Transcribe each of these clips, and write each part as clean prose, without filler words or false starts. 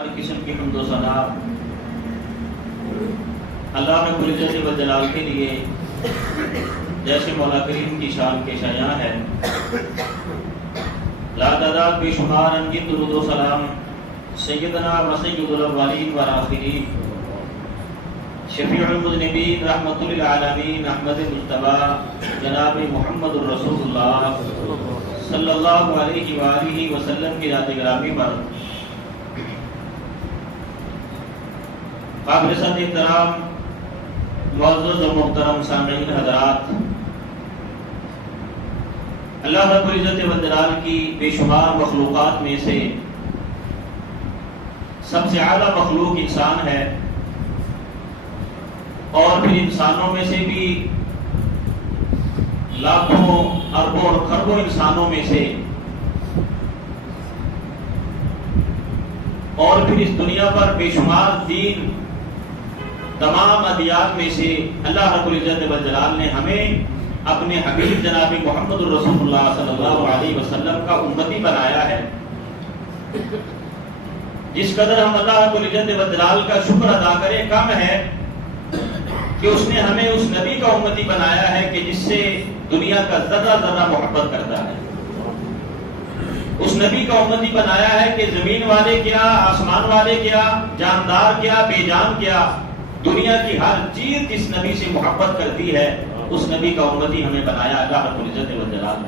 ہر قسم کی حمد و ثنا اللہ رب العزت و جلال کے لیے جیسے مولا کریم کی شان کے شایان ہے، لا تعداد بے شمار انگت درود و سلام سیدنا و سید الاولین والآخرین شفیع المذنبین رحمت للعالمین احمد مجتبی جناب محمد الرسول اللہ صلی اللہ علیہ وآلہ وسلم کی ذات گرامی پر قابل صد احترام معزز و محترم سامعین حضرات، اللہ رب العزت و جلال کی بے شمار مخلوقات میں سے سب سے اعلیٰ مخلوق انسان ہے، اور پھر انسانوں میں سے بھی لاکھوں اربوں اور کروڑوں انسانوں میں سے، اور پھر اس دنیا پر بے شمار دین تمام ادیان میں سے اللہ رب العزت و جلال نے ہمیں اپنے حبیب جناب محمد الرسول اللہ صلی اللہ علیہ وسلم کا امتی بنایا ہے۔ جس قدر ہم اللہ رب العزت و جلال کا شکر ادا کریں کم ہے کہ اس نے ہمیں اس نبی کا امتی بنایا ہے کہ جس سے دنیا کا ذرہ ذرہ محبت کرتا ہے، اس نبی کا امتی بنایا ہے کہ زمین والے کیا، آسمان والے کیا، جاندار کیا، بے جان کیا، دنیا کی ہر چیز جس نبی سے محبت کرتی ہے اس نبی کا امتی ہمیں بنایا اللہ رب العزت و جلال۔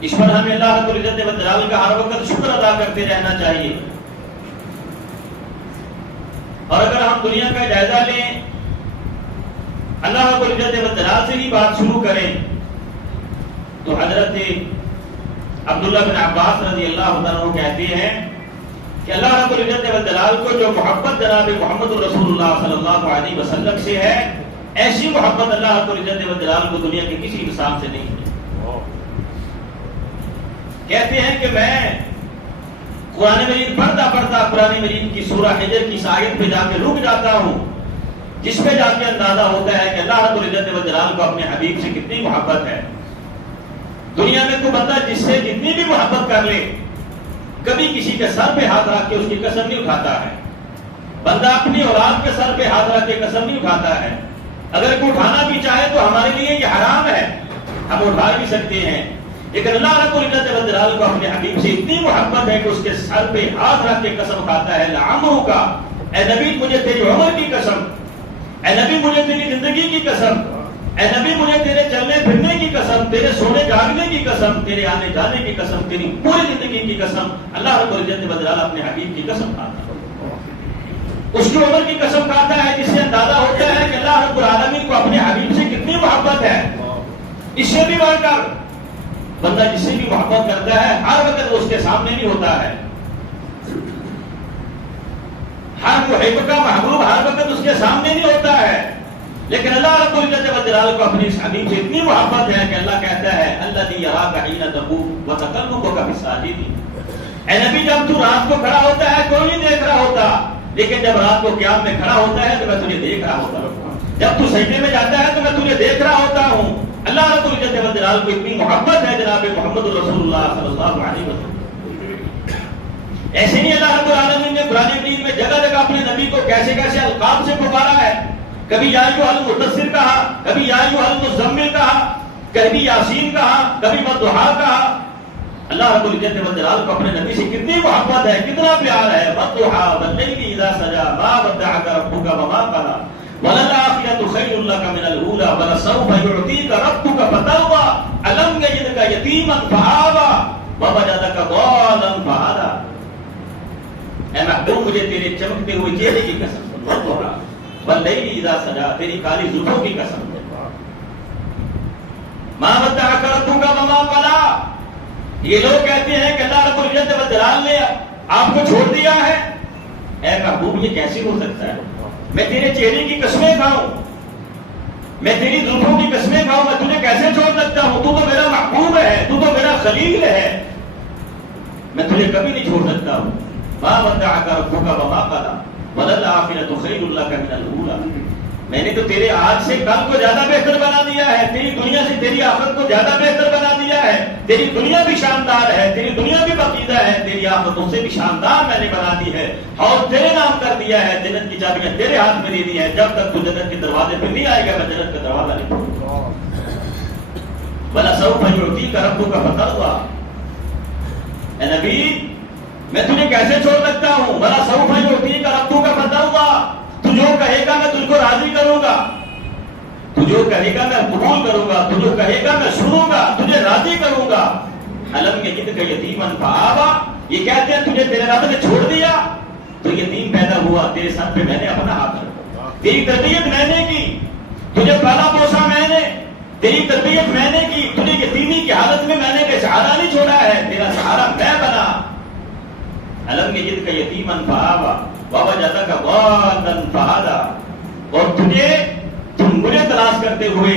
اس پر ہمیں اللہ رب العزت و جلال کا ہر وقت شکر ادا کرتے رہنا چاہیے، اور اگر ہم دنیا کا جائزہ لیں، اللہ رب العزت و جلال سے ہی بات شروع کریں، تو حضرت عبداللہ بن عباس رضی اللہ عنہ کہتے ہیں کہ اللہ رب العزت و جلال کو جو محبت جناب محمد الرسول اللہ صلی اللہ علیہ وسلم سے ہے، ایسی محبت اللہ رب العزت و جلال کو دنیا کے کسی انسان سے نہیں ہے۔ کہتے ہیں کہ میں قرآن مجید پڑھتا پڑھتا قرآن مجید کی سورہ حجر کی آیت پہ جا کے رک جاتا ہوں، جس پہ جا کے اندازہ ہوتا ہے کہ اللہ رب العزت و جلال کو اپنے حبیب سے کتنی محبت ہے۔ دنیا میں کوئی بندہ جس سے جتنی بھی محبت کر لے، کبھی کسی کے سر پہ ہاتھ رکھ کے اس کی قسم نہیں اٹھاتا ہے۔ بندہ اپنی اولاد کے سر پہ ہاتھ رکھ کے قسم نہیں اٹھاتا ہے۔ اگر کوئی اٹھانا بھی چاہے تو ہمارے لیے یہ حرام ہے، ہم اٹھا بھی سکتے ہیں، لیکن اللہ رب العزت و جلال کو اپنے حبیب سے اتنی محبت ہے کہ اس کے سر پہ ہاتھ رکھ کے قسم کھاتا ہے، لعمرک کا اے نبی مجھے تیری عمر کی قسم، اے نبی مجھے تیری زندگی کی قسم، اے نبی مجھے تیرے چلنے پھرنے کی قسم، تیرے سونے جاگنے کی قسم، تیرے آنے جانے کی قسم، تیری پوری زندگی کی قسم، اللہ رب العزت و جلال اپنے حبیب کی قسم کھاتا ہے، اس کی عمر کی قسم کھاتا ہے، جس سے اندازہ ہوتا ہے کہ اللہ رب العالمین کو اپنے حبیب سے کتنی محبت ہے۔ اس سے بھی بڑھ کر بندہ جس سے بھی محبت کرتا ہے ہر وقت اس کے سامنے نہیں ہوتا ہے، ہر محب کا محبوب ہر وقت اس کے سامنے نہیں ہوتا ہے، لیکن اللہ رب العزت و جلال کو اپنی حبیب سے اتنی محبت ہے کہ اللہ کہتا ہے الذی یراک حین تقوم وتقلبک فی الساجدین، اے نبی جب تو رات کو کھڑا ہوتا ہے کوئی نہیں دیکھ رہا ہوتا، لیکن جب رات کو قیام میں کھڑا ہوتا ہے تو میں تجھے دیکھ رہا ہوتا ہوں، جب تو سجدے میں جاتا ہے تو میں تجھے دیکھ رہا ہوتا ہوں۔ اللہ رب العزت و جلال کو اتنی محبت ہے جناب محمد رسول اللہ صلی اللہ علیہ وسلم۔ ایسے نہیں اللہ رب العالمین نے قرآن مجید میں جگہ جگہ اپنے نبی کو کیسے کیسے القاب سے پکارا ہے، کبھی یا ایھا المدثر کہا، کبھی یا ایھا المزمل کہا، کبھی یاسین کہا، کبھی والضحیٰ کہا۔ اللہ رب العزت و جلال کو اپنے نبی سے کتنی محبت ہے، کتنا پیار ہے۔ والضحیٰ واللیل اذا سجی ما ودعک ربک وما قلی وللآخرۃ خیر لک من الاولی ولسوف یعطیک ربک فترضی الم یجدک یتیما فآوی ووجدک ضالا فہدی۔ اے محبوب مجھے تیرے چمکتے ہوئے چہرے کی قسم، والضحیٰ واللیل اذا سجی، تیری کالی زلفوں کی قسم، ما ودعک ربک وما قلی۔ یہ لوگ کہتے ہیں کہ اللہ رب العزت و جلال نے آپ کو چھوڑ دیا ہے۔ اے محبوب یہ کیسے ہو سکتا ہے؟ میں تیرے چہرے کی قسمیں کھاؤں، میں تیری زلفوں کی قسمیں کھاؤں، میں تجھے کیسے چھوڑ سکتا ہوں؟ تو میرا محبوب ہے، تو میرا خلیل ہے، میں تجھے کبھی نہیں چھوڑ سکتا ہوں۔ ما ودعک ربک وما قلی وللآخرۃ خیر لک من الاولی۔ میں نے تو تیرے آج سے کل کو زیادہ بہتر بنا دیا ہے، تیری دنیا سے تیری آخرت کو زیادہ بہتر بنا دیا ہے، تیری دنیا بھی شاندار ہے، تیری دنیا بھی باقی عقیدہ ہے تیری آفتوں سے بھی شاندار میں نے بنا دی ہے اور تیرے نام کر دیا ہے, جنت کی چابیاں تیرے ہاتھ میں دے دی ہے, جب تک تو جنت کے دروازے پہ نہیں آئے گا میں جنت کا دروازہ نہیں کھولوں گا. وَلَسَوْفَ يُعْطِيكَ رَبُّكَ فَتَرْضَىٰ. اے نبی میں تجھے کیسے چھوڑ سکتا ہوں؟ وَلَسَوْفَ يُعْطِيكَ رَبُّكَ فَتَرْضَىٰ. تو جو کہے گا میں تجھ کو راضی کروں گا, تو جو کہے گا میں قبول کروں گا, تو جو کہے گا میں سنوں گا, تجھے راضی کروں گا. علم یجدک یتیما فآویٰ. یہ کہتے ہیں تجھے تیرے رب نے چھوڑ دیا تو یتیم پیدا ہوا, تیرے سر پہ میں نے اپنا ہاتھ رکھا, تیری تربیت میں نے کی, تجھے پالا پوسا میں نے, تیری تربیت میں نے کی, تجھے یتیمی کی حالت میں نے بے سہارا نہیں چھوڑا ہے, تیرا سہارا میں بنا. علم یجدک یتیما فآویٰ ووجدک ضالا فہدیٰ. اور تم مجھے تلاش کرتے ہوئے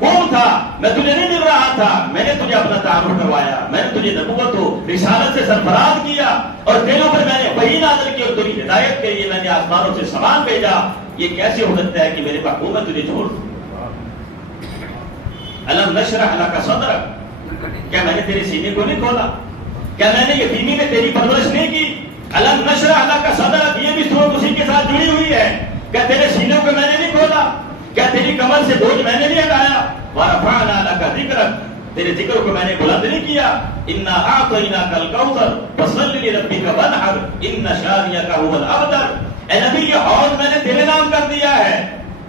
کون تھا؟ میں تجھے نہیں مل رہا تھا, میں نے تجھے اپنا تعارف کروایا, میں نے تجھے نبوت و رسالت سے سرفراز کیا اور تیروں پر میں نے وحی نازل کی اور تیری ہدایت کے لیے میں نے آسمانوں سے سامان بھیجا. یہ کیسے ہو سکتا ہے کہ میرے محبوب میں تجھے چھوڑ دوں؟ الم نشرح لک صدرک. کیا میں نے تیرے سینے کو نہیں کھولا؟ کیا میں نے یتیمی میں تیری پرورش نہیں کی؟ الم نشرح لک صدرک, یہ بھی سورت اسی کے ساتھ جڑی ہوئی ہے. کیا تیرے سینوں کو میں نے نہیں کھولا؟ کیا تیری کمر سے بوجھ میں نے نہیں ہٹایا؟ وَرَفَعْنَا لَكَ ذِكْرَكَ, تیرے ذکر کو میں نے بلند نہیں کیا. اِنَّا أَعْطَيْنَاكَ الْكَوْثَرَ فَصَلِّ لِرَبِّكَ وَانْحَرْ إِنَّ شَانِئَكَ هُوَ الْأَبْتَرُ. اے نبی یہ حوض میں نے تیرے نام کر دیا ہے,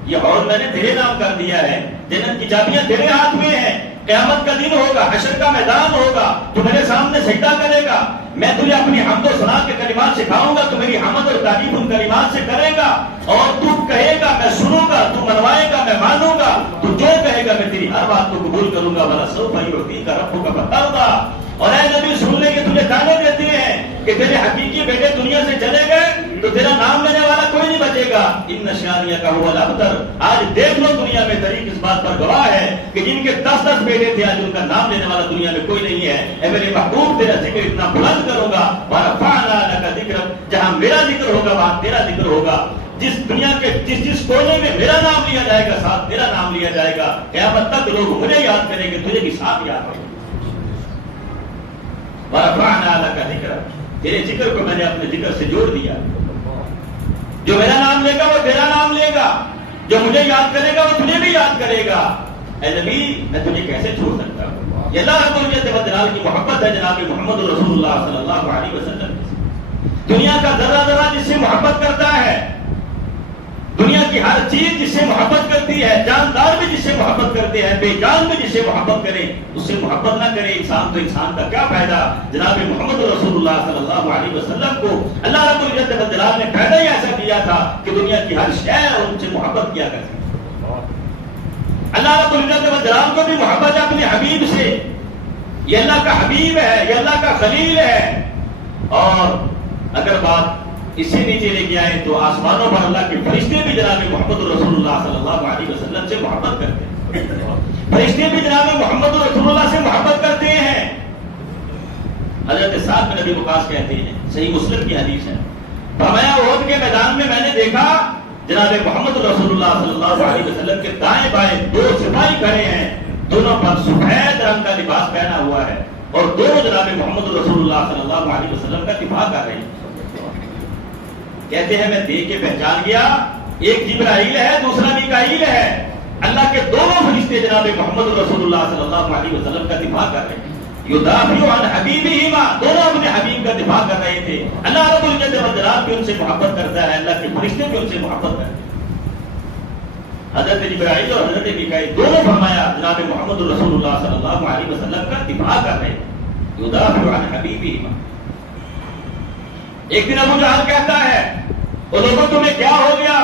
یہ حوض میں نے تیرے نام کر دیا ہے, جنت کی چابیاں تیرے ہاتھ میں ہیں. قیامت کا دن ہوگا, حشر کا میدان ہوگا, تو میرے سامنے سجدہ کرے گا, میں تجھے اپنی حمد و ثنا کے کلمات سکھاؤں گا, تو میری حمد اور تعریف ان کلمات سے کرے گا, اور تو کہے گا میں سنوں گا, تو منوائے گا میں مانوں گا, تو جو کہے گا میں تیری ہر بات کو قبول کروں گا. وَلَسَوْفَ يُعْطِيكَ رَبُّكَ فَتَرْضَىٰ. اور اے نبی سننے کے تجھے تانے دیتے ہیں کہ تیرے حقیقی بیٹے دنیا سے چلے گئے تو تیرا نام لینے والا کوئی نہیں بچے گا. اِنَّ شَانِئَكَ هُوَ الْأَبْتَرُ. آج دیکھ لو دنیا میں تاریخ اس بات پر گواہ ہے کہ جن کے 10 بیٹے تھے آج ان کا نام لینے والا دنیا میں کوئی نہیں ہے. اے میرے محبوب تیرا ذکر اتنا بلند کروں گا, وَرَفَعْنَا لَكَ ذِكْرَكَ, جہاں میرا ذکر ہوگا وہاں تیرا ذکر ہوگا. جس دنیا کے جس کونے میں میرا نام لیا جائے گا ساتھ تیرا نام لیا جائے گا. قیامت تک لوگ مجھے یاد کریں گے, تجھے بھی ساتھ یاد کریں گے. وَرَفَعْنَا لَكَ ذِكْرَكَ, تیرے ذکر کو میں نے اپنے ذکر سے جوڑ دیا. جو میرا نام لے گا وہ تیرا نام لے گا, جو مجھے یاد کرے گا وہ تجھے بھی یاد کرے گا. اے نبی میں تجھے کیسے چھوڑ سکتا ہوں؟ یہ اللہ رب العزت و جلال کی محبت ہے جناب محمد رسول اللہ صلی اللہ علیہ وسلم. دنیا کا ذرہ ذرہ جس سے محبت کرتا ہے, دنیا کی ہر چیز جس سے محبت کرتی ہے, جاندار بھی جس سے محبت کرتے ہیں, بے جان بھی جس سے محبت کرے, اس سے محبت نہ کرے انسان تو انسان کا کیا فائدہ؟ جناب محمد رسول اللہ صلی اللہ علیہ وسلم کو اللہ رب العزت و جلال نے پیدا ہی ایسا کیا تھا کہ دنیا کی ہر شے ان سے محبت کیا کرتی. اللہ رب العزت و جلال کو بھی محبت ہے اپنے حبیب سے. یہ اللہ کا حبیب ہے, یہ اللہ کا خلیل ہے. اور اگر بات اس سے نیچے لے کے آئے تو آسمانوں پر اللہ کے فرشتے بھی جناب محمد رسول اللہ صلی اللہ علیہ وسلم سے محبت کرتے ہیں. فرشتے بھی جناب محمد رسول اللہ سے محبت کرتے ہیں. حضرت سعد بن ابی وقاص کہتے ہیں, صحیح مسلم کی حدیث ہے, فرمایا احد کے میدان میں نے دیکھا جناب محمد رسول اللہ صلی اللہ علیہ وسلم کے دائیں بائیں 2 سپاہی کھڑے ہیں, دونوں پر سفید رنگ کا لباس پہنا ہوا ہے اور دونوں جناب محمد رسول اللہ صلی اللہ علیہ وسلم کا دفاع کر رہے ہیں. کہتے ہیں میں دیکھ کے پہچان گیا, ایک جبرائیل ہے دوسرا میکائیل ہے. اللہ کے دونوں فرشتے جناب محمد رسول اللہ صلی اللہ علیہ وسلم کا دفاع کر رہے ہیں. یدافع عن حبیبہما, دونوں اپنے حبیب کا دفاع کر رہے تھے. اللہ رب العزت و جلال بھی ان سے محبت کرتا ہے, اللہ کے فرشتے بھی ان سے محبت کرتے ہیں. حضرت جبرائیل اور حضرت میکائیل دونوں فرمایا جناب محمد رسول اللہ صلی اللہ علیہ وسلم کا دفاع کر رہے ہیں. یدافع عن حبیبہما. ایک دن ابو جہل کہتا ہے, وہ لوگوں تمہیں کیا ہو گیا؟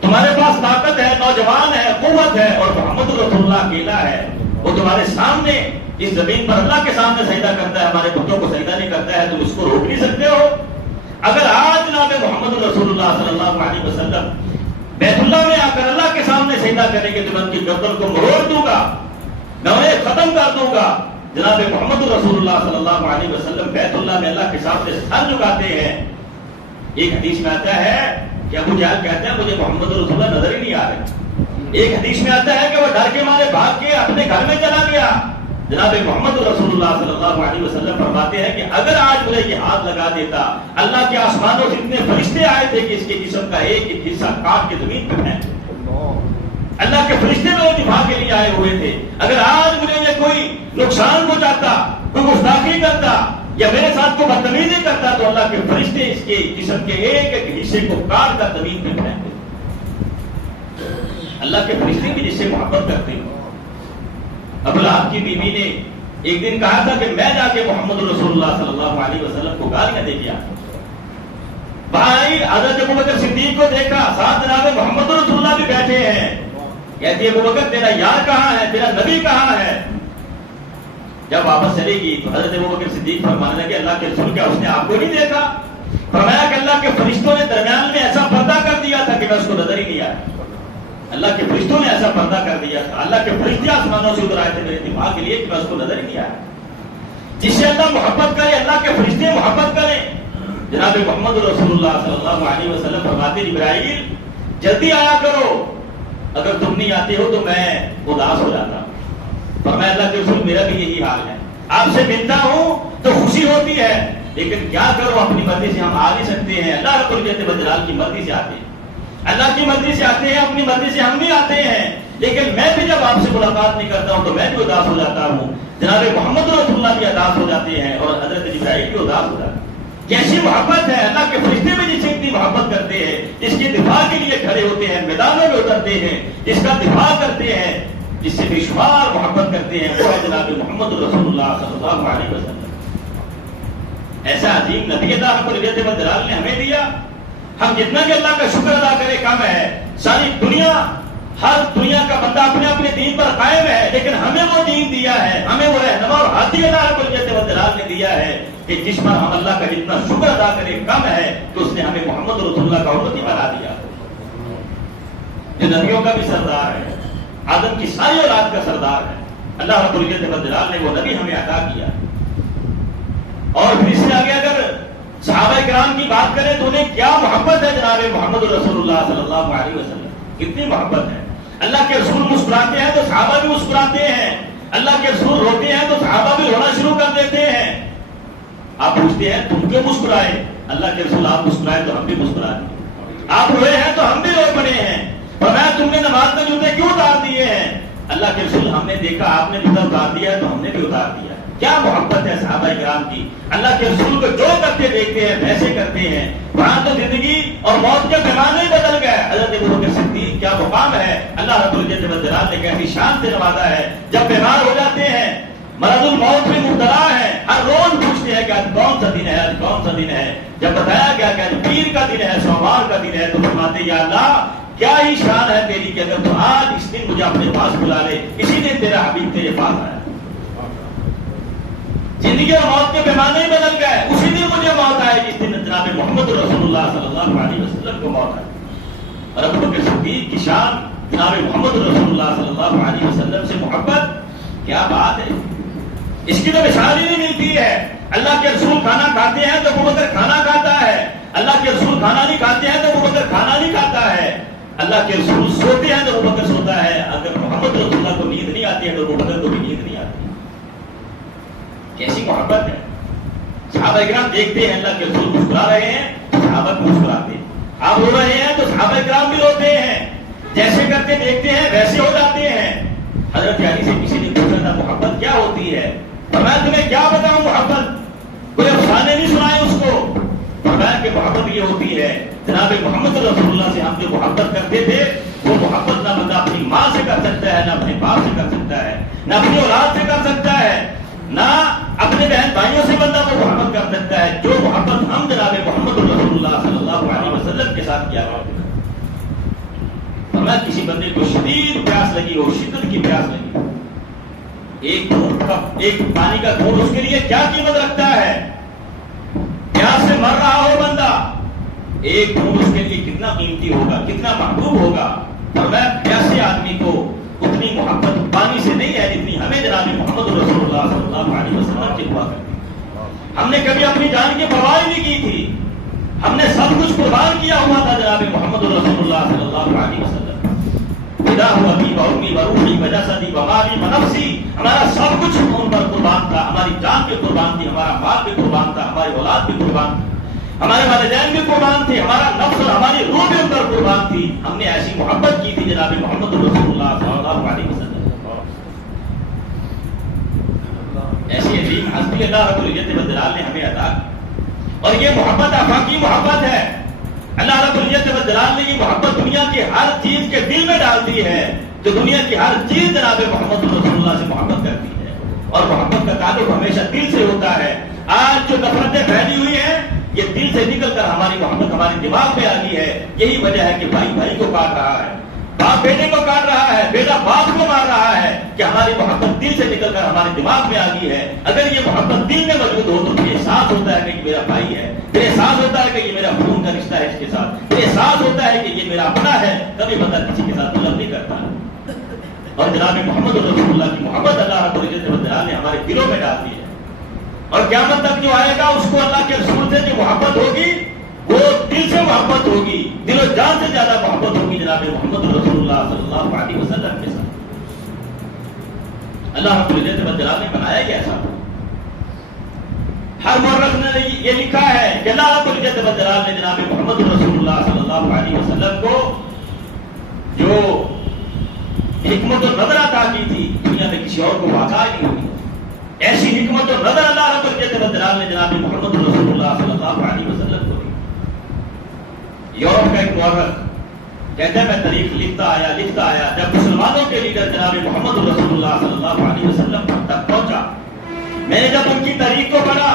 تمہارے پاس طاقت ہے, نوجوان ہے, قوت ہے, اور محمد رسول اللہ اکیلا ہے, وہ تمہارے سامنے اس زمین پر اللہ کے سامنے سجدہ کرتا ہے, ہمارے بتوں کو سجدہ نہیں کرتا ہے, تم اس کو روک نہیں سکتے ہو. اگر آج جناب محمد رسول اللہ صلی اللہ علیہ وسلم بیت اللہ میں آ کر اللہ کے سامنے سجدہ کریں گے تو میں ان کی گردن کو مروڑ دوں گا, میں انہیں ختم کر دوں گا. جناب محمد رسول اللہ صلی اللہ علیہ وسلم بیت اللہ میں اللہ کے سامنے سر جھکاتے ہیں. ایک حدیث میں آتا ہے کہ ابو جہل کہتے ہیں مجھے محمد رسول اللہ نظر ہی نہیں آ رہے. ایک حدیث میں آتا ہے کہ وہ ڈر کے مارے بھاگ کے اپنے گھر میں چلا گیا. جناب محمد رسول اللہ صلی اللہ علیہ وسلم فرماتے ہیں کہ اگر آج مجھے یہ ہاتھ لگا دیتا، اللہ کے آسمانوں سے اتنے فرشتے آئے تھے کہ اس کے جسم کا ایک ایک حصہ کاٹ کے زمین پہ پھینک، اللہ کے فرشتے میں دفاع کے لیے آئے ہوئے تھے، اگر آج مجھے یہ کوئی نقصان پہنچاتا، کوئی گستاخی کرتا یا میرے ساتھ کوئی بدتمیزی کرتا، تو اللہ کے فرشتے اس کے جسم کے ایک ایک حصے کو کاٹ کر زمین پہ پھینک دیتے۔ اللہ کے فرشتے بھی جس سے محبت کرتے ہیں۔ ابو لہب کی بیوی نے ایک دن کہا تھا کہ میں جا کے محمد رسول اللہ صلی اللہ علیہ وسلم کو گالیاں دے کے آتا۔ بھائی حضرت ابوبکر صدیق کو دیکھا، ساتھ جناب محمد رسول اللہ بھی بیٹھے ہیں، کہتی ہے ابوبکر تیرا یار کہاں ہے، تیرا نبی کہاں ہے؟ جب واپس چلے گی تو حضرت ابوبکر صدیق فرمانے لگے اللہ کے رسول کیا اس نے آپ کو نہیں دیکھا؟ فرمایا کہ اللہ کے فرشتوں نے درمیان میں ایسا پردہ کر دیا تھا کہ میں اس کو نظر ہی نہیں آیا۔ اللہ کے فرشتوں نے ایسا پردہ کر دیا تھا، اللہ کے فرشتے آسمانوں سے اتر آئے تھے میرے دماغ کے لیے کہ میں اس کو نظر ہی نہیں آیا۔ جس سے اللہ محبت کرے، اللہ کے فرشتے محبت کریں۔ جناب محمد رسول اللہ صلی اللہ علیہ وسلم فرماتے جبرائیل جلدی آیا کرو، اگر تم نہیں آتے ہو تو میں اداس ہو جاتا۔ فرمایا اللہ کے رسول میرا بھی یہی حال ہے، آپ سے ملتا ہوں تو خوشی ہوتی ہے، لیکن کیا کرو اپنی مرضی سے ہم آ نہیں سکتے ہیں، اللہ رب العزت والجلال کی مرضی سے آتے ہیں، اللہ کی مرضی سے آتے ہیں، اپنی مرضی سے ہم نہیں آتے ہیں۔ لیکن میں بھی جب آپ سے ملاقات نہیں کرتا ہوں تو میں بھی اداس ہو جاتا ہوں۔ جناب محمد رسول اللہ بھی اداس ہو جاتے ہیں اور حضرت جبرائیل بھی اداس ہو جاتے ہیں۔ کیسی محبت ہے، اللہ کے فرشتے بھی جس سے اتنی محبت کرتے ہیں، جس کے دفاع کے لیے کھڑے ہوتے ہیں، میدانوں میں اترتے ہیں، جس کا دفاع کرتے ہیں، جس سے بے شمار محبت کرتے ہیں، وہ ہے جناب محمد رسول اللہ صلی اللہ علیہ وسلم۔ ایسا عظیم نبی اللہ رب العزت والجلال نے ہمیں دیا، ہم جتنا کہ اللہ کا شکر ادا کرے کم ہے۔ ساری دنیا، ہر دنیا کا بندہ اپنے اپنے دین پر قائم ہے، لیکن ہمیں وہ دین دیا ہے، ہمیں وہ رہنما اور ہادی اللہ رب العزت والجلال نے دیا ہے کہ جس پر ہم اللہ کا جتنا شکر ادا کرے کم ہے، کہ اس نے ہمیں محمد رسول اللہ کا امتی بنا دیا، جو نبیوں کا بھی سردار ہے، آدم کی ساری اولاد کا سردار ہے۔ اللہ رب العزت والجلال نے وہ نبی ہمیں عطا کیا۔ اور پھر اس سے آگے اگر صحابہ کرام کی بات کریں تو انہیں کیا محبت ہے جناب محمد رسول اللہ صلی اللہ علیہ وسلم، کتنی محبت ہے۔ اللہ کے رسول مسکراتے ہیں تو صحابہ بھی مسکراتے ہیں، اللہ کے رسول روتے ہیں تو صحابہ بھی رونا شروع کر دیتے ہیں۔ آپ پوچھتے ہیں تم کیوں مسکرائے؟ اللہ کے رسول آپ مسکرائے تو ہم بھی مسکرا دیے، آپ روئے ہیں تو ہم بھی روئے پڑے ہیں۔ فرمایا تم نے نماز میں جوتے کیوں اتار دیے ہیں؟ اللہ کے رسول ہم نے دیکھا آپ نے جوتا اتار دیا ہے تو ہم نے بھی اتار دیا۔ کیا محبت ہے صحابہ کرام کی، اللہ کے رسول کو جو کرتے دیکھتے ہیں ویسے کرتے ہیں۔ وہاں تو زندگی اور موت کے پیمانے ہی بدل گئے۔ حضرت ابوبکر صدیق کیا مقام ہے، اللہ رب العزت والجلال نے کیسی شان سے نوازا ہے۔ جب بیمار ہو جاتے ہیں، مرض الموت میں مبتلا ہے، ہر روز پوچھتے ہیں کہ آج کون سا دن ہے، آج کون سا دن ہے۔ جب بتایا گیا کہ آج پیر کا دن ہے، سوموار کا دن ہے، تو فرماتے یا اللہ کیا ہی شان ہے تیری کہ اگر تو آج اس دن مجھے اپنے پاس بلا لے، اسی دن تیرا حبیب تیرے پاس آیا۔ زندگی اور موت کے پیمانے ہی بدل گئے، اسی دن مجھے موت آئے جس دن جناب محمد رسول اللہ صلی اللہ علیہ وسلم کو موت آئی۔ اور ابو بکر صدیق کی شان، جناب محمد رسول اللہ صلی اللہ علیہ وسلم سے محبت، کیا بات ہے، اس کی تو مثال ہی نہیں ملتی ہے۔ اللہ کے رسول کھانا کھاتے ہیں تو ابو بکر کھانا کھاتا ہے، اللہ کے رسول کھانا نہیں کھاتے ہیں تو ابو بکر کھانا نہیں کھاتا ہے، اللہ کے رسول سوتے ہیں تو ابو بکر سوتا ہے، اگر محمد رسول اللہ کو نیند نہیں آتی ہے تو ابو بکر کو بھی نیند نہیں آتی۔ کیسی محبت ہے۔ صحابہ کرام دیکھتے ہیں اللہ کے رسول مسکرا رہے ہیں، صحابہ کو مسکراتے ہیں، آپ رو رہے ہیں تو صحابہ کرام بھی روتے ہیں، جیسے کرتے دیکھتے ہیں ویسے ہو جاتے ہیں۔ حضرت علی سے کسی نے پوچھا تھا محبت کیا ہوتی ہے؟ فرمایا تمہیں کیا بتاؤں محبت، کوئی افسانے نہیں سنائے اس کو۔ فرمایا کہ محبت یہ ہوتی ہے جناب محمد رسول اللہ سے ہم جو محبت کرتے تھے، وہ محبت نہ بندہ اپنی ماں سے کر سکتا ہے، نہ اپنے باپ سے کر سکتا ہے، نہ اپنی اولاد سے کر سکتا ہے، نہ اپنے بہن بھائیوں سے بندہ وہ محبت کر سکتا ہے جو محبت ہم جناب محمد رسول اللہ صلی اللہ علیہ وسلم کے ساتھ کیا کرتے ہیں۔ فرمایا کسی بندے کو شدید پیاس لگی ہو، شدت کی پیاس لگی ہو، ایک پانی کا گھونٹ اس کے لیے کیا قیمت رکھتا ہے؟ پیاس سے مر رہا ہو بندہ، ایک گھونٹ اس کے لیے کتنا قیمتی ہوگا، کتنا محبوب ہوگا۔ فرمایا پیاسے آدمی کو اتنی محبت پانی سے نہیں ہے جتنی ہمیں جناب محمد رسول اللہ صلی اللہ علیہ وسلم کی ہوا کرتی۔ ہم نے کبھی اپنی جان کی پرواہ نہیں کی تھی، ہم نے سب کچھ قربان کیا ہوا تھا جناب محمد رسول اللہ صلی اللہ علیہ وسلم۔ فداہ ابی و امی و روحی و جسدی و مالی و نفسی، ہمارا سب کچھ ان پر قربان تھا، ہماری جان بھی قربان تھی، ہمارا مال بھی قربان تھا، ہماری اولاد بھی قربان تھی، ہمارے والدین بھی قربان تھے، ہمارا نفس اور ہماری روح بھی ان پر قربان تھی. ہم نے ایسی محبت کی تھی جناب محمد رسول اللہ صلی اللہ علیہ وسلم. ایسی عظیم ہستی اللہ رب العزت والجلال نے ہمیں عطا کی، اور یہ محبت آفاقی محبت ہے. اللہ رب العزت والجلال نے یہ محبت دنیا کی ہر چیز کے دل میں ڈال دی ہے. جو دنیا کی ہر چیز جناب محمد رسول اللہ سے محبت کرتی ہے، اور محبت کا تعلق ہمیشہ دل سے ہوتا ہے. آج جو نفرتیں پھیلی ہوئی ہیں یہ دل سے نکل کر ہماری محبت ہمارے دماغ میں آ گئی ہے. یہی وجہ ہے کہ بھائی بھائی کو کاٹ رہا ہے، باپ بیٹے کو کاٹ رہا ہے، بیٹا باپ کو مار رہا ہے، کہ ہماری محبت دل سے نکل کر ہمارے دماغ میں آ گئی ہے. اگر یہ محبت دل میں موجود ہو تو پھر احساس ہوتا ہے کہ یہ میرا بھائی ہے، پھر احساس ہوتا ہے کہ یہ میرا خون کا رشتہ ہے اس کے ساتھ، پھر احساس ہوتا ہے کہ یہ میرا اپنا ہے. کبھی بندہ کسی کے ساتھ ظلم نہیں کرتا. اور جناب محمد رسول اللہ کی محبت اللہ رب العزت والجلال نے ہمارے دلوں میں ڈال دی ہے. اور قیامت تک جو آئے گا اس کو اللہ کے رسول سے جو محبت ہوگی وہ دل سے محبت ہوگی، دل و جان سے زیادہ محبت ہوگی جناب محمد رسول اللہ صلی اللہ علیہ وسلم کے ساتھ. اللہ رب العزت والجلال نے بنایا کہ ایسا ہر مورخ نے یہ لکھا ہے کہ اللہ رب العزت والجلال نے جناب محمد رسول اللہ صلی اللہ علیہ وسلم کو جو حکمت و نظر عطا کی تھی دنیا میں کسی اور کو واقع نہیں ہوئی. ایسی حکمت و نظر اللہ رب العزت والجلال نے جناب محمد رسول اللہ صلی اللہ علیہ وسلم کو دی. یورپ کا ایک مورخ کہتے ہیں میں تاریخ لکھتا آیا جب مسلمانوں کے لیڈر جناب محمد رسول اللہ صلی اللہ علیہ وسلم تک پہنچا، میں نے جب ان کی تاریخ کو پڑھا،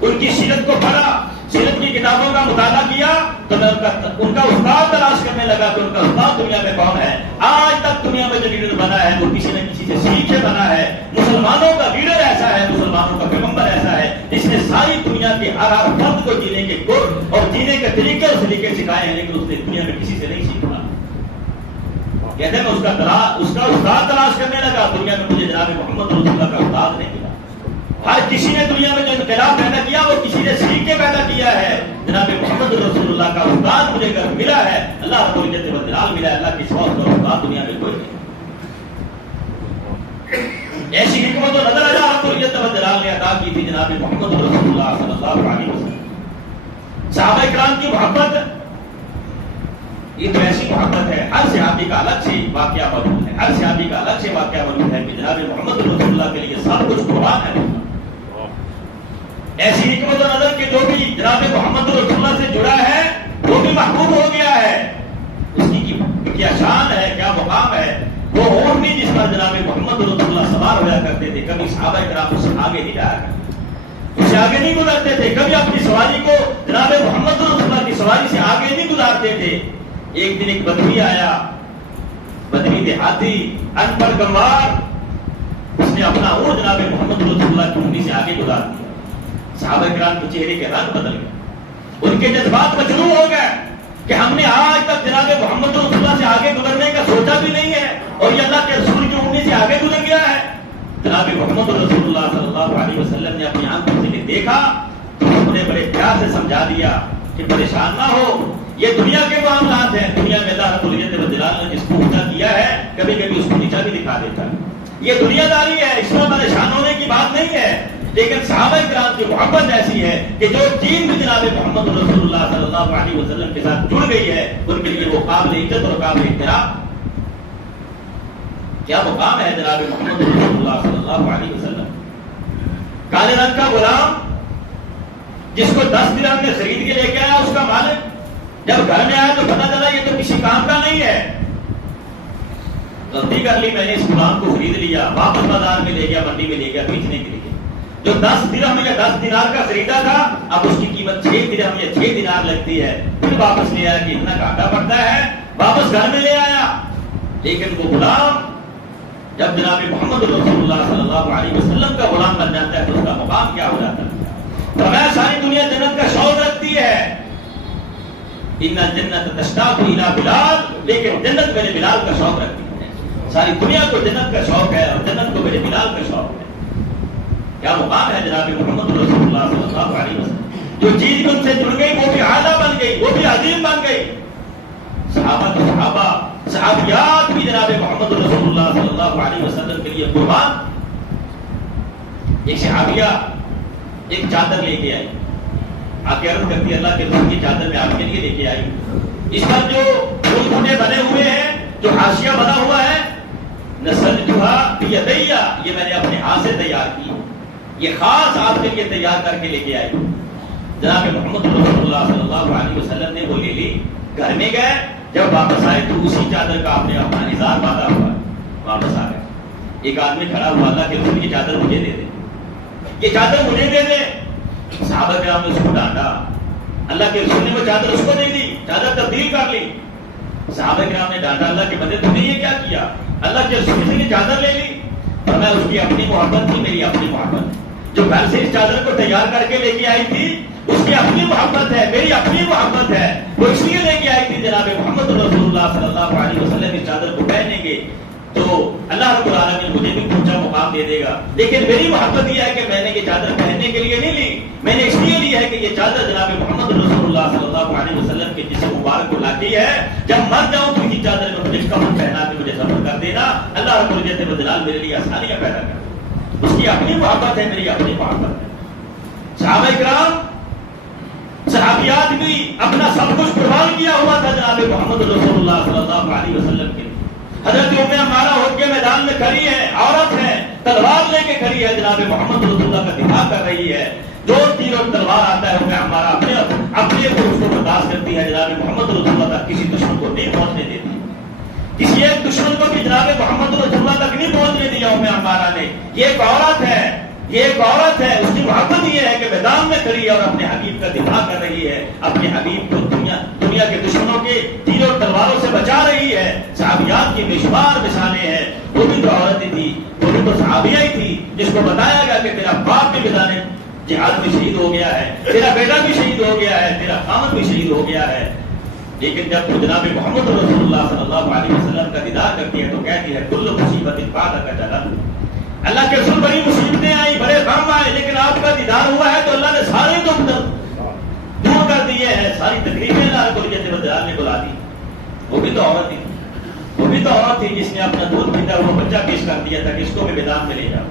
ان کی سیرت کو پڑھا، سیرت کی کتابوں کا مطالعہ کیا، تو میں ان کا استاد تلاش کرنے لگا کہ ان کا استاد دنیا میں کون ہے. آج تک دنیا میں جو لیڈر بنا ہے وہ کسی نہ کسی سے سیکھ کے بنا ہے. مسلمانوں کا لیڈر ایسا ہے، مسلمانوں کا پیغمبر ایسا ہے جس نے ساری دنیا کے ہر فرد کو جینے کے گر اور جینے کے طریقے اور سلیقے سکھائے ہیں، لیکن اس نے دنیا میں کسی سے نہیں سیکھا. کہتے ہیں میں اس کا استاد تلاش کرنے لگا، دنیا میں مجھے جناب محمد رسول اللہ کا استاد نہیں ملا. ہر کسی نے دنیا میں جو انقلاب پیدا کیا وہ کسی نے سیکھ کے پیدا کیا ہے. جناب محمد رسول اللہ کا استاد مجھے اگر ملا ہے، اللہ رب العزت والجلال ملا ہے، اللہ کی سوا اس کا استاد دنیا میں کوئی نہیں. ایسی حکمت و نظر اللہ رب العزت والجلال نے عطا کی تھی جناب محمد رسول اللہ صلی اللہ علیہ وسلم. صحابہ کرام کی محبت یہ تو ایسی محبت ہے، ہر صحابی کا الگ سے واقعہ موجود ہے، ہر صحابی کا الگ سے واقعہ موجود ہے کہ جناب محمد رسول اللہ کے لیے سب کچھ قربان ہے. ایسی حکمت و نظر کہ جو بھی جناب محمد رسول اللہ سے جڑا ہے وہ بھی محبوب ہو گیا ہے. اس کی کیا شان ہے، کیا مقام ہے. وہ اونٹ بھی جس پر جناب محمد رسول اللہ سوار ہوا کرتے تھے، کبھی صحابہ کرام اس سے آگے نہیں جایا کرتے، اس سے آگے نہیں گزرتے تھے، کبھی اپنی سواری کو جناب محمد رسول اللہ کی سواری سے آگے نہیں گزارتے تھے. ایک دن ایک بدوی آیا، بدوی دیہاتی ان پڑھ گنوار، اس نے اپنا اونٹ جناب محمد رسول اللہ کی اونٹی سے آگے گزار دیا. صحابہ کرام کے چہرے کے رنگ بدل گئے، ان کے جذبات مجروح ہو گئے کہ ہم نے آج تک جناب محمد رسول اللہ سے آگے گزرنے کا سوچا بھی نہیں ہے، اور یہ اللہ کے رسول کی اونٹی سے آگے گزر گیا ہے. جناب محمد رسول اللہ صلی اللہ علیہ وسلم نے اپنی آنکھوں سے دیکھا تو انہوں نے بڑے پیار سے سمجھا دیا کہ پریشان نہ ہو، یہ دنیا کے معاملات ہیں. دنیا میں اللہ رب العزت والجلال نے جس کو اونچا کیا ہے کبھی کبھی اس کو نیچا بھی دکھا دیتا ہے. یہ دنیا داری ہے، اس میں پریشان ہونے کی بات نہیں ہے. لیکن صحابہ کرام کی محبت ایسی ہے کہ جو چیز بھی جناب محمد رسول اللہ صلی اللہ علیہ وسلم کے ساتھ جڑ گئی ہے ان کے لیے وہ قابل عزت اور قابل احترام. کیا مقام ہے جناب محمد رسول اللہ صلی اللہ علیہ وسلم. کالے رنگ کا غلام جس کو 10 درہم نے خرید کے لے کے آیا، اس کا مالک جب گھر میں آیا تو پتا چلا یہ تو کسی کام کا نہیں ہے. غلطی کر لی میں نے، اس غلام کو خرید لیا، واپس بازار میں لے گیا، منڈی میں لے گیا بیچنے کے لیے. جو 10 درہم یا 10 دینار کا خریدا تھا اب اس کی قیمت 6 درہم یا 6 دینار لگتی ہے. پھر واپس لے آیا کہ اتنا گھاٹا پڑتا ہے، واپس گھر میں لے آیا. لیکن وہ غلام جب جناب محمد رسول اللہ صلی اللہ علیہ وسلم کا غلام بن جاتا ہے تو اس کا مقام کیا ہو جاتا ہے. فرمایا ساری دنیا جنت کا شوق رکھتی ہے، ان الجنت تشتاق الی بلال، لیکن جنت میرے بلال کا شوق رکھتی ہے. ساری دنیا کو جنت کا شوق ہے اور جنت کو میرے بلال کا شوق ہے. کیا مقام ہے جناب محمد رسول اللہ صلی اللہ علیہ وسلم. جو چیز ان سے جڑ گئی وہ بھی اعلیٰ بن گئی، وہ بھی عظیم بن گئی. صحابہ تو صحابہ، صحابیات بھی جناب محمد رسول اللہ صلی اللہ علیہ وسلم کے لیے قربان. ایک صحابیہ ایک چادر لے کے آئی, آ کے عرض کرتی اللہ کے رسول کی چادر میں آپ کے لیے لے کے آئی, اس پر جو گھوٹے بنے ہوئے ہیں, جو حاشیہ بنا ہوا ہے, نسجتھا بیدیا, یہ میں نے اپنے ہاتھ سے تیار کی, یہ خاص آپ کے لیے تیار کر کے لے کے آئی. جناب محمد رسول اللہ صلی اللہ علیہ وسلم نے وہ لے لی, گھر میں گئے, جب واپس آئے تو اسی چادر کا آپ نے اپنا نثار باندھا ہوا, واپس آ گئے. ایک آدمی کھڑا ہوا, اللہ کے رسول کی چادر مجھے دے دے, یہ چادر مجھے دے دے. صحابہ کرام نے اس کو ڈانٹا, اللہ کے رسول نے وہ چادر اس کو دے دی, چادر تبدیل کر لی. صحابہ کرام نے ڈانٹا, اللہ کے بندے تم نے یہ کیا کیا, اللہ کے رسول نے چادر لے لی. اور میں اس کی اپنی محبت تھی, میری اپنی محبت, جو گھر سے اس چادر کو تیار کر کے لے کے آئی تھی اس کی اپنی محبت ہے, میری اپنی محبت ہے, وہ اس لیے لے کے آئی تھی جناب محمد رسول اللہ صلی اللہ علیہ وسلم اس چادر کو پہنیں گے تو اللہ رب العالمین مجھے بھی اونچا مقام دے دے گا. لیکن میری محبت یہ ہے کہ میں نے یہ چادر پہننے کے لیے نہیں لی, میں نے اس لیے لی ہے کہ یہ چادر جناب محمد رسول اللہ صلی اللہ علیہ وسلم کے جسم مبارک کو لاتی ہے, جب مر جاؤں تو اسی چادر میں مجھے کفن پہنا کے مجھے سفر کر دینا, اللہ رب العزت و جلال میرے لیے آسانیاں پیدا کر. اس کی اپنی محبت ہے, میری اپنی محبت ہے. صحابہ کرام صحابیات بھی اپنا سب کچھ قربان کیا ہوا تھا جناب محمد رسول اللہ صلی اللہ علیہ وسلم کے. حضرت ام عمارہ اٹھ کے میدان میں کھڑی ہے, عورت ہے, تلوار لے کے کھڑی ہے, جناب محمد رسول اللہ کا دفاع کر رہی ہے. جو تیر اور تلوار آتا ہے ام عمارہ اپنے اس کو برداشت کرتی ہے, جناب محمد رسول اللہ تک کسی دشمن کو نہیں پہنچنے دیتی, کسی ایک دشمن کو بھی جناب محمد رسول اللہ تک نہیں پہنچنے دیا ام عمارہ نے. یہ ایک عورت ہے, یہ ایک عورت ہے, اس کی محبت یہ ہے کہ میدان میں کھڑی ہے اور اپنے حبیب کا دفاع کر رہی ہے, اپنے حبیب کو دنیا کے دشمنوں کے تیر اور تلواروں سے بچا رہی ہے. صحابیات کی بے شمار مثالیں ہیں. وہ بھی تو عورتیں تھی, وہ بھی تو صحابیہ ہی تھی جس کو بتایا گیا کہ تیرا باپ بھی میدان جہاد میں شہید ہو گیا ہے, تیرا بیٹا بھی شہید ہو گیا ہے, تیرا خامد بھی شہید ہو گیا ہے. لیکن جب وہ جناب محمد رسول اللہ صلی اللہ علیہ وسلم کا دیدار کرتی ہے تو کہتی ہے کل مصیبت بعد کا جلال, اللہ کے رسول بڑی مصیبتیں آئی, بڑے غم آئے, لیکن آپ کا دیدار ہوا ہے تو اللہ نے سارے دکھ دور کر دیے ہیں, ساری تکلیفیں اللہ رب العزت و جلال نے بلا دی. وہ بھی تو عورت تھی, وہ بھی تو عورت تھی جس نے اپنا دودھ پیتا ہوا بچہ پیش کر دیا تھا کہ اس کو بھی میدان میں لے جاؤ,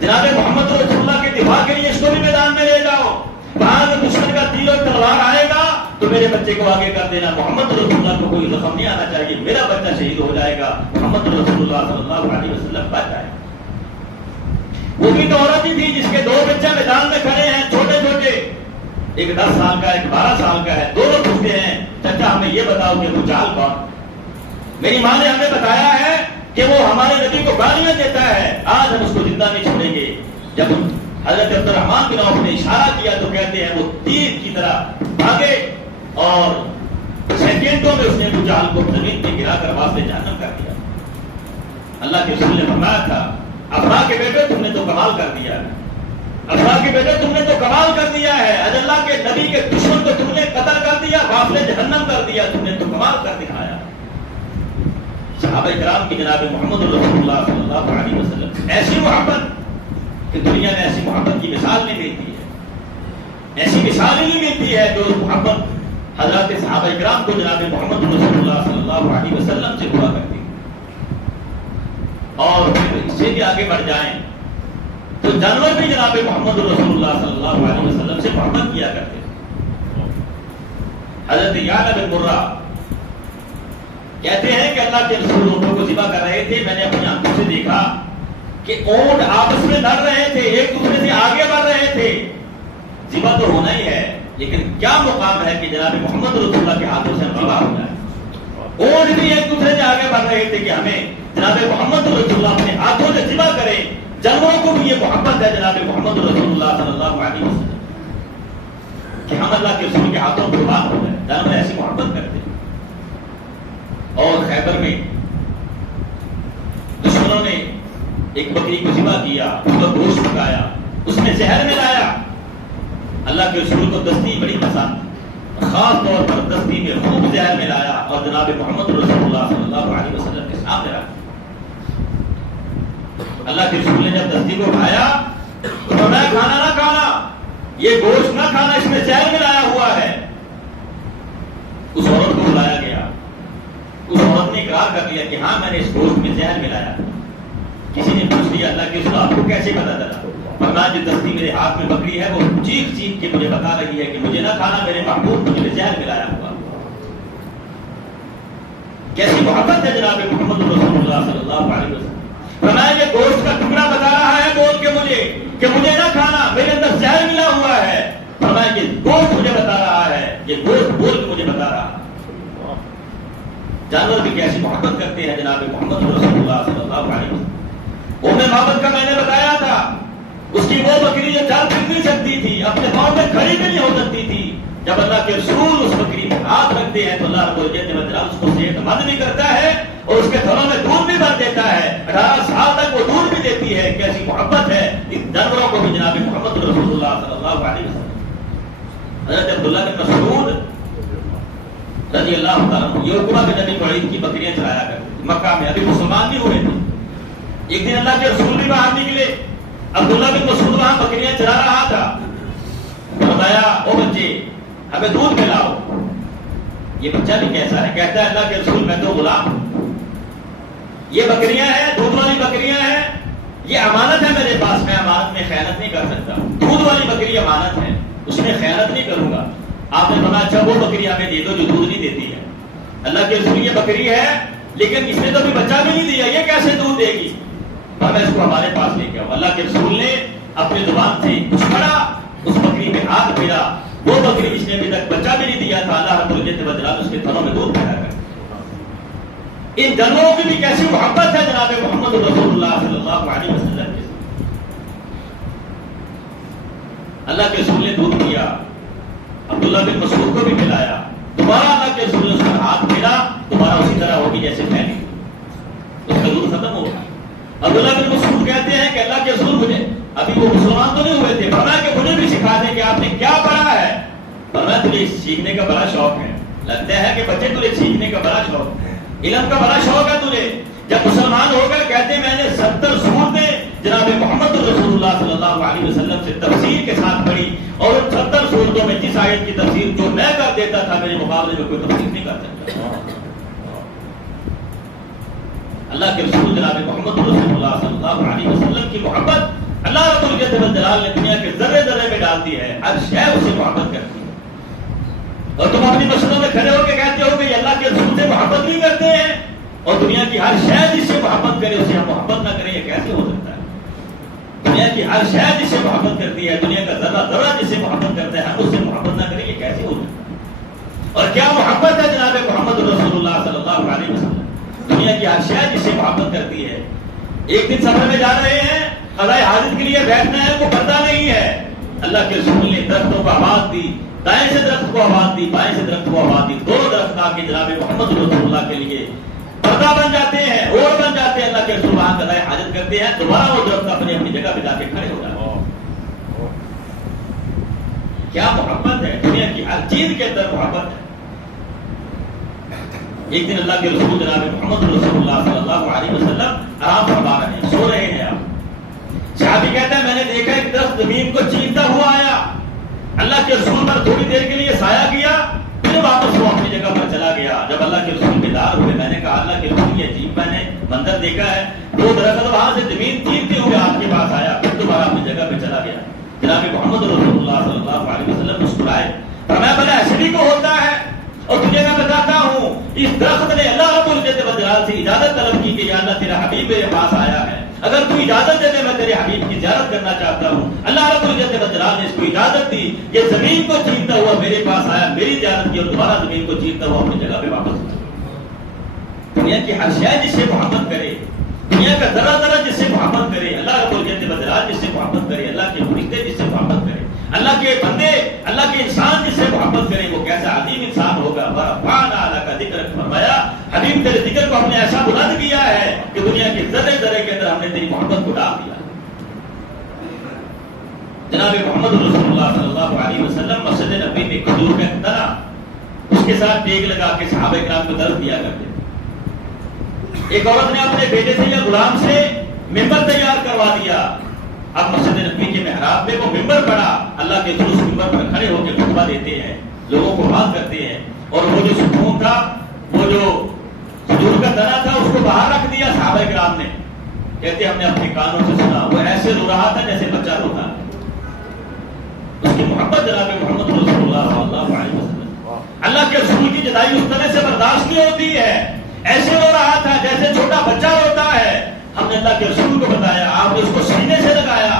جناب محمد رسول اللہ کے دفاع کے لیے اس کو بھی میدان میں لے جاؤ. وہاں دشمن کا تیر اور تلوار آئے گا تو میرے بچے کو آگے کر دینا, محمد رسول اللہ کو کوئی زخم نہیں آنا چاہیے, میرا بچہ شہید ہو جائے گا, محمد رسول اللہ صلی اللہ علیہ وسلم بچ جائے. وہ بھی تو عورت ہی تھی جس کے دو بچے میدان میں کھڑے ہیں, چھوٹے چھوٹے, ایک 10 سال کا, ایک 12 سال کا ہے. دونوں پوچھتے ہیں چچا ہمیں یہ بتاؤ کہ وہ جال کون. میری ماں نے ہمیں بتایا ہے کہ وہ ہمارے نبی کو گالیاں دیتا ہے, آج ہم اس کو زندہ نہیں چھوڑیں گے. جب حضرت عبد الرحمن بن عوف نے اشارہ کیا تو کہتے ہیں وہ تیر کی طرح بھاگے اور سیکنڈوں میں اس نے ابو جہل کو زمین پہ گرا کر واسطے جہنم کر دیا. اللہ کے رسول نے فرمایا تھا افرا کے بیٹے تم نے تو کمال کر دیا ہے, افرا کے بیٹے تم نے تو کمال کر دیا ہے, اللہ کے نبی کے دشمن کو تم نے قتل کر دیا, واسطے جہنم کر دیا, تم نے تو کمال کر دکھایا. صحابہ کرام کی جناب محمد رسول اللہ صلی اللہ علیہ وسلم ایسی محبت کہ دنیا میں ایسی محبت کی مثال نہیں ملتی ہے, ایسی مثال ہی نہیں ملتی ہے جو محبت حضرات صحابہ کرام کو جناب محمد رسول اللہ صلی اللہ علیہ وسلم سے ہوا کرتی. اور پھر اس سے بھی آگے بڑھ جائیں تو جانور بھی جناب محمد رسول اللہ صلی اللہ علیہ وسلم سے محبت کیا کرتے. حضرت یعلا بن مرہ کہتے ہیں کہ اللہ کے رسول اونٹوں کو ذبح کر رہے تھے, میں نے اپنی آنکھوں سے دیکھا کہ اونٹ آپس میں لڑ رہے تھے, ایک دوسرے سے آگے بڑھ رہے تھے. ذبح تو ہونا ہی ہے, لیکن کیا مقام ہے کہ جناب محمد رسول اللہ کے ہاتھوں سے ہم ذبح ہو جائے. اونٹ بھی ایک دوسرے سے آگے بڑھ رہے تھے کہ ہمیں جناب محمد رسول اللہ اپنے ہاتھوں سے ذبح کرے. جانوروں کو بھی یہ محبت ہے جناب محمد رسول اللہ صلی اللہ علیہ وسلم کہ ہم اللہ کے رسول کے ہاتھوں قربان ہو جائے. جانور ایسی محبت کرتے ہیں. اور خیبر میں دشمنوں نے ایک بکری کو ذبح کیا, اس کا گوشت پکایا, اس میں زہر ملایا. اللہ کے رسول کو دستی بڑی پسند, خاص طور پر دستی میں خوب زہر ملایا اور جناب محمد رسول اللہ صلی اللہ علیہ وسلم کے سامنے رکھا. اللہ کے رسول نے جب دستی کو کھایا تو فرمایا کھانا نہ کھانا, یہ گوشت نہ کھانا, اس میں زہر ملایا ہوا ہے. اس عورت کو بلایا گیا, اس عورت نے اقرار انکار کر لیا کہ ہاں میں نے اس گوشت میں زہر ملایا. کسی نے پوچھ لیا اللہ کے رسول آپ کو کیسے پتا چلا؟ فرمایا جو دستی میرے ہاتھ میں بکری ہے وہ چیخ چیخ کے مجھے بتا رہی ہے کہ مجھے نہ کھانا، میرے محبوب مجھے زہر ملایا ہوا. کیسی محبت ہے جناب محمد رسول اللہ صلی اللہ علیہ وسلم. فرمایا یہ گوشت کا ٹکڑا بتا رہا ہے بول کے مجھے کہ مجھے نہ کھانا، میرے اندر زہر ملا ہوا ہے. فرمایا کہ گوشت مجھے بتا رہا ہے، یہ گوشت بول کے مجھے بتا رہا ہے. جانور بھی کیسی محبت کرتے ہیں جناب محمد رسول اللہ صلی اللہ علیہ وسلم. محبت کا میں نے بتایا تھا، اس کی وہ بکری جو چل پھر نہیں سکتی تھی، اپنے پاؤں میں کھڑی بھی نہیں ہو سکتی تھی. جب اللہ کے رسول اس بکری پہ ہاتھ رکھتے ہیں تو اللہ رب العزت اس کو صحت مند بھی کرتا ہے اور اس کے تھنوں میں دودھ بھی بھر دیتا ہے. 18 سال تک وہ دودھ بھی دیتی ہے. کیسی محبت ہے ان جانوروں کو بھی جناب محمد رسول اللہ صلی اللہ علیہ وسلم. حضرت عبداللہ بن مسعود رضی اللہ تعالیٰ عنہ یہ حکمہ کے نبی بڑی کی بکریاں چلایا کرتے مکہ میں، ابھی مسلمان نہیں ہوئے تھے. ایک دن اللہ کے رسول بھی باہر نکلے، عبداللہ بن مسعود وہاں بکریاں چلا رہا تھا. فرمایا او بچے ہمیں دودھ پلاؤ. یہ بچہ بھی کیسا ہے؟ کہتا ہے اللہ کے رسول میں تو غلام ہوں، یہ بکریاں ہیں دودھ والی بکریاں ہیں، یہ امانت ہے میرے پاس، میں امانت میں خیانت نہیں کر سکتا. دودھ والی بکری امانت ہے، اس میں خیانت نہیں کروں گا. آپ نے فرمایا اچھا وہ بکری ہمیں دے دو جو دودھ نہیں دیتی ہے. اللہ کے رسول یہ بکری ہے لیکن اس نے تو بھی بچہ بھی نہیں دیا، یہ کیسے دودھ دے گی؟ میں اس کو ہمارے پاس لے کے آؤں. اللہ کے رسول نے اپنی زبان سے کچھ پڑا، اس بکری پہ ہاتھ پھیرا. وہ بکری جس نے ابھی تک بچہ بھی نہیں دیا تھا اللہ رب العزت وجلال اس کے تھنوں میں دودھ پیدا کر. ان جانوروں کی بھی کیسی محبت ہے جناب محمد رسول اللہ صلی اللہ علیہ وسلم کے. اللہ کے رسول نے دودھ دیا، عبداللہ بن مسعود کو بھی پلایا. دوبارہ اللہ کے رسول نے اس کا ہاتھ پھیرا، دوبارہ اسی طرح ہوگی جیسے پہلے، اس کا دودھ ختم ہو گیا. عبداللہ بن مسعود کہتے ہیں کہ اللہ کے رسول مجھے، ابھی وہ مسلمان تو نہیں ہوئے تھے، فرمایا کہ مجھے بھی سکھا دیں کہ آپ نے کیا پڑھا ہے. فرمایا تجھے سیکھنے کا بڑا شوق ہے، لگتا ہے کہ بچے تجھے سیکھنے کا بڑا شوق ہے، علم کا بڑا شوق ہے تجھے. جب مسلمان ہو گئے کہتے ہیں میں نے 70 سورتیں جناب محمد رسول اللہ صلی اللہ علیہ وسلم سے تفسیر کے ساتھ پڑھی اور ان 70 سورتوں میں جس آیت کی تفسیر جو میں کر دیتا تھا میرے مقابلے میں کوئی تفسیر نہیں کر سکتا. اللہ کے رسول جناب محمد رسول اللہ صلی اللہ علیہ وسلم کی محبت اللہ رب العزت والجلال نے دنیا کے ذرے ذرے میں ڈال دی ہے. ہر شے اسے محبت کرتی ہے. اور تم اپنی مسجدوں میں کھڑے ہو کے کہتے ہو کہ یہ اللہ کے رسول سے محبت نہیں کرتے ہیں، اور دنیا کی ہر شے جس سے محبت کرے اسے ہم محبت نہ کریں، یہ کیسے ہو سکتا ہے؟ دنیا کی ہر شے جس سے محبت کرتی ہے، دنیا کا ذرہ ذرہ جس سے محبت کرتا ہے، ہم اس سے محبت نہ کریں، یہ کیسے ہو سکتا ہے؟ اور کیا محبت ہے جناب محمد رسول اللہ صلی اللہ علیہ وسلم. دنیا کی ہر شے جس سے محبت کرتی ہے. ایک دن سفر میں جا رہے ہیں، قضاء حاجت کے لیے بیٹھنا ہے، وہ پتہ نہیں ہے. اللہ کے رسول نے درختوں کو آواز دی، دائیں سے درخت کو آواز دی، بائیں سے درخت کو آواز دی. دونوں درخت آ کے جناب محمد رسول اللہ کے لیے پردہ بن جاتے ہیں، اور بن جاتے ہیں. اللہ کے رسول وہاں قضاء حاجت کرتے ہیں، دوبارہ وہ درخت اپنی اپنی جگہ پہ جا کے کھڑے ہو جاتے ہیں. کیا محبت ہے دنیا کی ہر چیز کے اندر محبت ہے. ایک دن اللہ کے رسول جناب محمد رسول اللہ صلی اللہ علیہ وسلم آرام فرما رہے ہیں، سو رہے ہیں. آپ صحابی کہتا ہے میں نے دیکھا ایک درخت زمین کو چیرتا ہوا آیا، اللہ کے رسول پر تھوڑی دیر کے لیے سایہ کیا، پھر واپس وہ اپنی جگہ پر چلا گیا. جب اللہ کے رسول بیدار ہوئے میں نے کہا اللہ کے رسول یہ عجیب میں نے منظر دیکھا ہے، وہ درخت وہاں سے زمین چیرتے ہوئے آپ کے پاس آیا، پھر دوبارہ اپنی جگہ پہ چلا گیا. جناب محمد رسول اللہ صلی اللہ علیہ وسلم مسکرائے، فرمایا بھلا ایسے بھی کو ہوتا ہے. اور تجھے میں بتاتا ہوں اس درخت نے اللہ رب العزت والجلال سے اجازت طلب کی کہ یا اللہ تیرا حبیب میرے پاس آیا ہے، اگر تو اجازت دے دے میں تیرے حبیب کی زیارت کرنا چاہتا ہوں. اللہ رب العزت والجلال نے اس کو اجازت دی، یہ زمین کو چیرتا ہوا میرے پاس آیا، میری زیارت کی اور دوبارہ زمین کو چیرتا ہوا اپنی جگہ پہ واپس آیا. دنیا کی ہر شے جس سے محبت کرے، دنیا کا ذرا ذرا جس سے محبت کرے، اللہ رب العزت والجلال جس سے محبت کرے، اللہ کے فرشتے جس سے محبت کرے، اللہ کے بندے، اللہ کے انسان جس سے محبت کرے، وہ کیسا عظیم انسان ہوگا. ورفعنا لک ذکرک، فرمایا حبیب تیرے ذکر کو ہم نے ایسا بلند کیا ہے کہ دنیا کے ذرے ذرے کے اندر ہم نے تیری محبت کو ڈال دیا. جناب محمد رسول اللہ صلی اللہ علیہ وسلم مسجد نبوی میں کھجور کا ایک تنا، اس کے ساتھ ٹیک لگا کے صحابہ کرام کو درس دیا کرتے. ایک عورت نے اپنے بیٹے سے یا غلام سے ممبر تیار کروا دیا. اب مسجد نبوی کے محراب پہ وہ ممبر پڑا، اللہ کے رسول ممبر پر کھڑے ہو کے خطبہ دیتے ہیں، لوگوں کو بات کرتے ہیں. اور وہ جو سکون تھا، وہ جو کھجور کا تنا تھا، اس کو باہر رکھ دیا صحابہ کرام نے، کہتے ہم نے اپنے کانوں سے سنا، وہ ایسے رو رہا تھا جیسے بچہ روتا ہے۔ اس کی محبت جناب محمد رسول اللہ صلی اللہ علیہ وسلم، اللہ کے رسول کی جدائی اس طرح سے برداشت نہیں ہوتی ہے، ایسے رو رہا تھا جیسے چھوٹا بچہ روتا ہے۔ ہم نے اللہ کے رسول کو بتایا، آپ نے اس کو سینے سے لگایا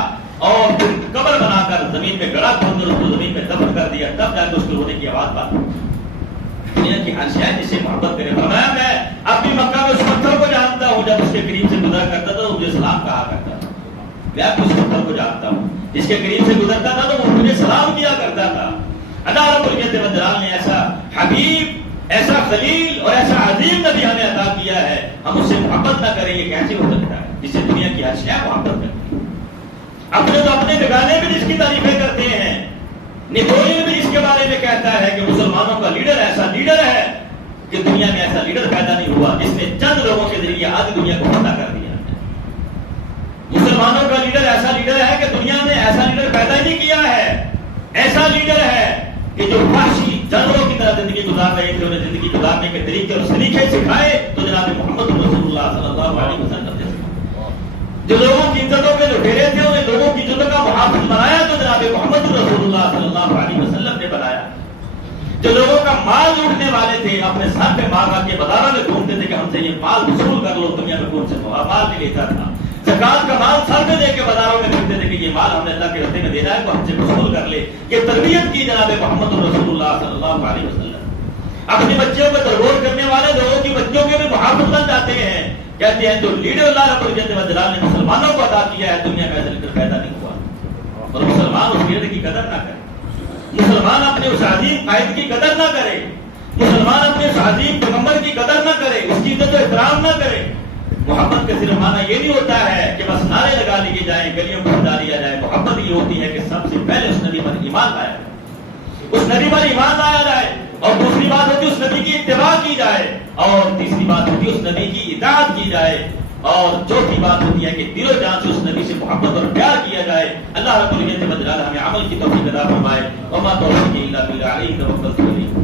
اور پھر قبر بنا کر زمین میں گڑا کھود کر اس کو زمین میں دفن کر دیا، تب جا کے اس کے رونے کی آواز بات دنیا کی ہر شے جس سے محبت کرے۔ فرمایا میں اب بھی مکہ میں اس پتھر کو جانتا ہوں، جب اس کے قریب سے گزرا کرتا تھا تو مجھے سلام کہا کرتا تھا۔ میں اب اس پتھر کو جانتا ہوں، جس کے قریب سے گزرتا تھا تو وہ مجھے سلام کیا کرتا تھا۔ اللہ رب العزت و جلال نے ایسا حبیب، ایسا خلیل اور ایسا عظیم نبی ہمیں عطا کیا ہے، ہم اس سے محبت نہ کریں، یہ کیسے ہو سکتا ہے؟ جس سے دنیا کی ہر شے محبت کرتی ہے۔ اپنے تو اپنے بگانے بھی جس کی تعریفیں کرتے ہیں، نیپولین بھی اس کے بارے میں کہتا ہے کہ مسلمانوں کا لیڈر ایسا لیڈر ہے کہ دنیا میں ایسا لیڈر پیدا نہیں ہوا جس نے چند لوگوں کے ذریعے آدھی دنیا کو فتح کر دیا۔ مسلمانوں کا لیڈر ایسا لیڈر ہے کہ دنیا میں ایسا لیڈر پیدا ہی نہیں کیا ہے، ایسا لیڈر ہے کہ جو وحشی جانوروں کی طرح زندگی گزار رہے تھے، انہیں زندگی گزارنے کے طریقے اور سلیقے سکھائے تو جناب محمد رسول اللہ صلی اللہ علیہ وسلم نے جو لوگوں کی عزتوں کے لٹیرے تھے انہیں لوگوں کی عزتوں کا محافظ بنایا تو جناب محمد رسول اللہ صلی اللہ علیہ وسلم نے بنایا۔ جو لوگوں کا مال لوٹنے والے تھے، اپنے سر پہ مار رکھ کے بازاروں میں گھومتے تھے کہ ہم سے یہ مال وصول کر لو، دنیا میں کون سے مال نہیں لیتا تھا، زکات کا مال سر پہ دے کے بازاروں میں پھرتے تھے کہ یہ مال ہم نے اللہ کے راستے میں دینا ہے تو ہم سے وصول کر لے۔ یہ تربیت کی جناب محمد رسول اللہ صلی اللہ علیہ وسلم۔ اپنی بچیوں کو ترغیب کرنے والے لوگوں کی بچیوں کے بھی محافظ بن جاتے ہیں، کہتے ہیں جو لیڈر اللہ رب العزت و جلال نے مسلمانوں کو عطا کیا ہے دنیا میں ایسا لیڈر پیدا نہیں ہوا، اور مسلمان اس لیڈر کی قدر نہ کرے، مسلمان اپنے اس عظیم قائد کی قدر نہ کرے، مسلمان اپنے اس عظیم پیغمبر کی قدر نہ کرے، اس کی عزت و احترام نہ کرے۔ محبت کا صرف معنی یہ نہیں ہوتا ہے کہ بس نعرے لگا لیے جائیں، گلیوں کو سجا لیا جائے۔ محبت یہ ہوتی ہے کہ سب سے پہلے اس نبی پر ایمان لایا جائے، اس نبی پر ایمان لایا جائے، اور دوسری بات ہوتی ہے اس نبی کی اتباع کی جائے، اور تیسری بات ہوتی ہے اس نبی کی اطاعت کی جائے، اور چوتھی بات ہوتی ہے کہ دل و جان سے اس نبی سے محبت اور پیار کیا جائے۔ اللہ رب العزت و جلال ہمیں عمل کی توفیق عطا فرمائے۔ وما توفیقی الا باللہ، علیہ توکلت و الیہ